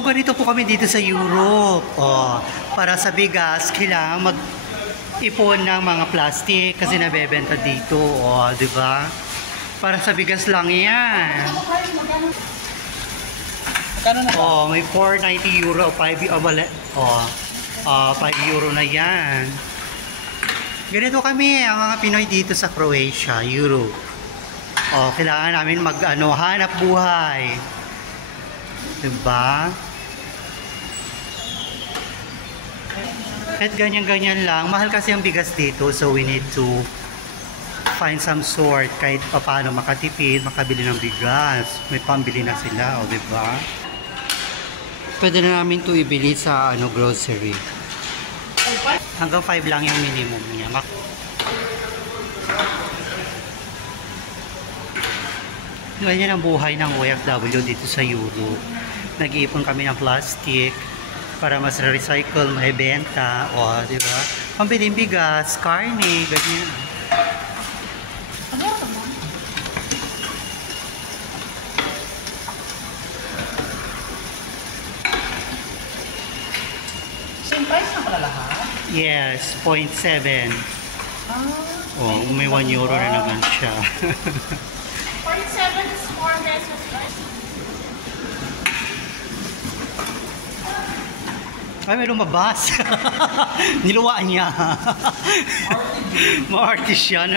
So, ganito po kami dito sa Europe. Oh, para sa bigas, kailangan mag-ipon ng mga plastic kasi nabebenta dito. Oh, di ba? Para sa bigas lang yan. Oh, may 490 euro, 5 euro na yan. Ganito kami, ang mga Pinoy dito sa Croatia, Europe. Oh, kailangan namin hanap buhay. Diba? Kahit ganyan-ganyan lang, mahal kasi ang bigas dito, so we need to find some sort kahit paano makatipid, makabili ng bigas. May pambili na sila, diba? Pwede na namin ito ibili sa grocery. Hanggang 5 lang yung minimum niya. Ganyan ang buhay ng OFW dito sa Europe. Nag-iipon kami ng plastic para mas recycle, may benta. O, di ba? Pambiling bigas, karne, ganyan. Same price na pala lahat? Yes, 0.7. Oh, may 1 euro na naman siya. 0.7 is 4 pesos, right? Ay, may lumabas. Niluwaan niya. Ma-artist yan.